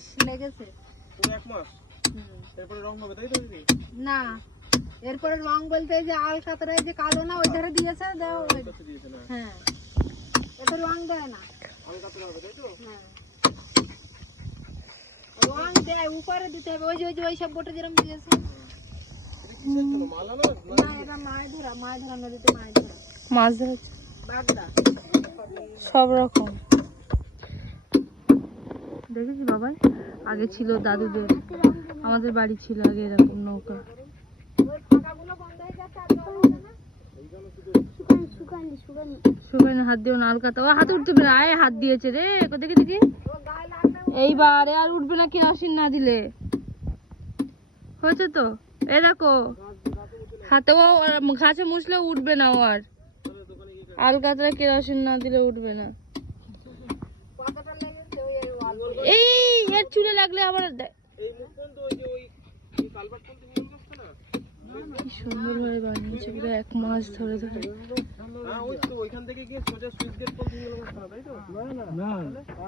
মাস লেগেছে। পুরো 1 মাস? এরপরে রং হবে তাই তো দিদি? না, এরপরে রং বলতে যে আল কাতরায় যে কালো না ওই ধারে দিয়েছে, দাও ওই দিয়েছে না? হ্যাঁ, এটা রং দেয় না। আল কাতরা হবে তাই তো? হ্যাঁ, রং দেয় উপরে দিতে হবে, ওই যে ওই সব বোটে যেরকম দিয়েছে। এটা কিসের জন্য? মাল আনো? না, এটা মাছ ধরা নদীতে মাছ ধরা। মাছ ধরেছে বাগদা সব রকম। দেখেছি বাবাই, আগে ছিল দাদুদের, আমাদের বাড়ি ছিল আগে এরকম নৌকা। ওই ফাঁকাগুলো বন্ধ হয়ে গেছে, আর জল হচ্ছে না। শুকায়নি, হাত দিও না, আলকাতা। ও হাত উঠতে পারে, আয় হাত দিয়েছে রে, দেখি দেখি। ও গায়ে লাগলে এইবারে আর উঠবে না কেরোসিন না দিলে। হয়েছে তো, এই দেখো হাতে ও ঘাসে মুছলে উঠবে না, ও আর আলকাতরা কেরোসিন না দিলে উঠবে না। পাতাটা লেগেছে ওই এই এর চুলে লাগলে আবার এই মুখ কোন তো ওই যে ওই কালভার্ট কোন তুমি বলছো না? কি সুন্দর ভাবে বানিয়েছে, পুরো 1 মাস ধরে ধরে। হ্যাঁ, ওই তো ওইখান থেকে গিয়ে সোজা সুইচ গেট পর্যন্ত হিঙ্গল রাস্তা তাই তো? না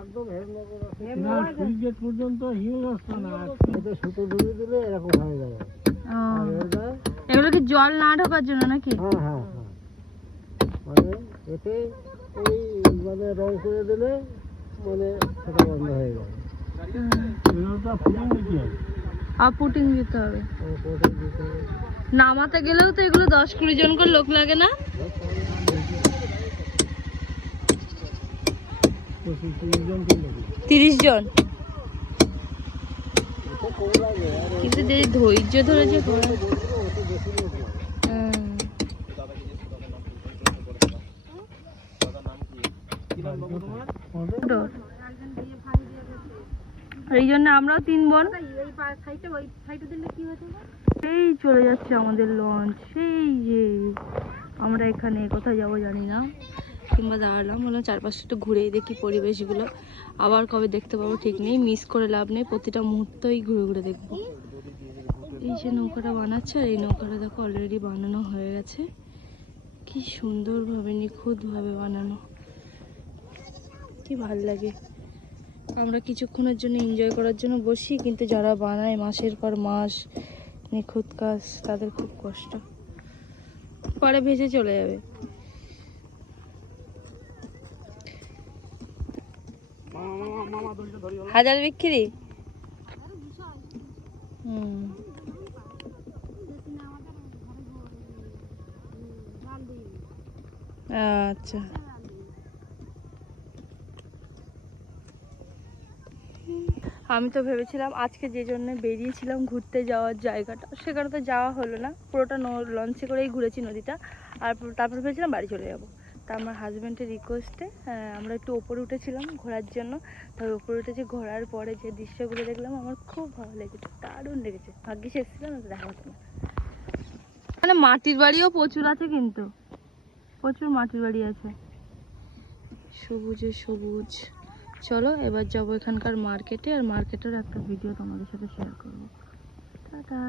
একদম হেমনগর রাস্তা। না, সুইচ গেট পর্যন্ত হিঙ্গল রাস্তা না, এটা সুতো ধরে দিলে এরকম হয়ে যাবে। এগুলো কি জল না ঢোকার জন্য নাকি? হ্যাঁ হ্যাঁ হ্যাঁ, মানে এতে ওই মানে রং করে দিলে মানে সেটা বন্ধ হয়ে যাবে। এগুলোটা ফুটিং দিতে হবে। পুটিং দিতে হবে। নামাতে গেলেও তো এগুলো 10-20 জন করে লোক লাগে না? 30 জন, কিন্তু যে ধৈর্য ধরে যে করা। এই জন্য আমরাও 3 বোন। এই চলে যাচ্ছে আমাদের লঞ্চ, সেই যে আমরা এখানে কোথায় যাবো জানি না, কিংবা দাঁড়ালাম, বললাম চারপাশটা একটু ঘুরেই দেখি পরিবেশগুলো, আবার কবে দেখতে পাবো ঠিক নেই, মিস করে লাভ নেই, প্রতিটা মুহূর্তই ঘুরে ঘুরে দেখবো। এই যে নৌকাটা বানাচ্ছে, আর এই নৌকাটা দেখো অলরেডি বানানো হয়ে গেছে, কি সুন্দরভাবে নিখুঁতভাবে বানানো, কি ভাল লাগে। আমরা কিছুক্ষণের জন্য এনজয় করার জন্য বসি, কিন্তু যারা বানায় মাসের পর মাস নিখুঁত কাজ, তাদের খুব কষ্ট, পরে ভেসে চলে যাবে। হাজার বিক্রি। আচ্ছা, আমি তো ভেবেছিলাম আজকে যে জন্য বেরিয়েছিলাম ঘুরতে যাওয়ার জায়গাটা, সেখানে তো যাওয়া হলো না, পুরোটা লঞ্চে করেই ঘুরেছি নদীটা, আর তারপর ভেবেছিলাম বাড়ি চলে যাব। তা আমার হাজব্যান্ডের রিকোয়েস্টে আমরা একটু ওপরে উঠেছিলাম ঘোরার জন্য। তার ওপরে উঠেছি, ঘোরার পরে যে দৃশ্যগুলো দেখলাম আমার খুব ভালো লেগেছে, দারুণ লেগেছে। ভাগ্যিস এসেছিলাম, দেখা হতো না। মানে মাটির বাড়িও প্রচুর আছে, কিন্তু প্রচুর মাটির বাড়ি আছে, সবুজে সবুজ। চলো এবার যাবো এখানকার মার্কেটে, আর মার্কেটের একটা ভিডিও তোমাদের সাথে শেয়ার করবো। টাটা।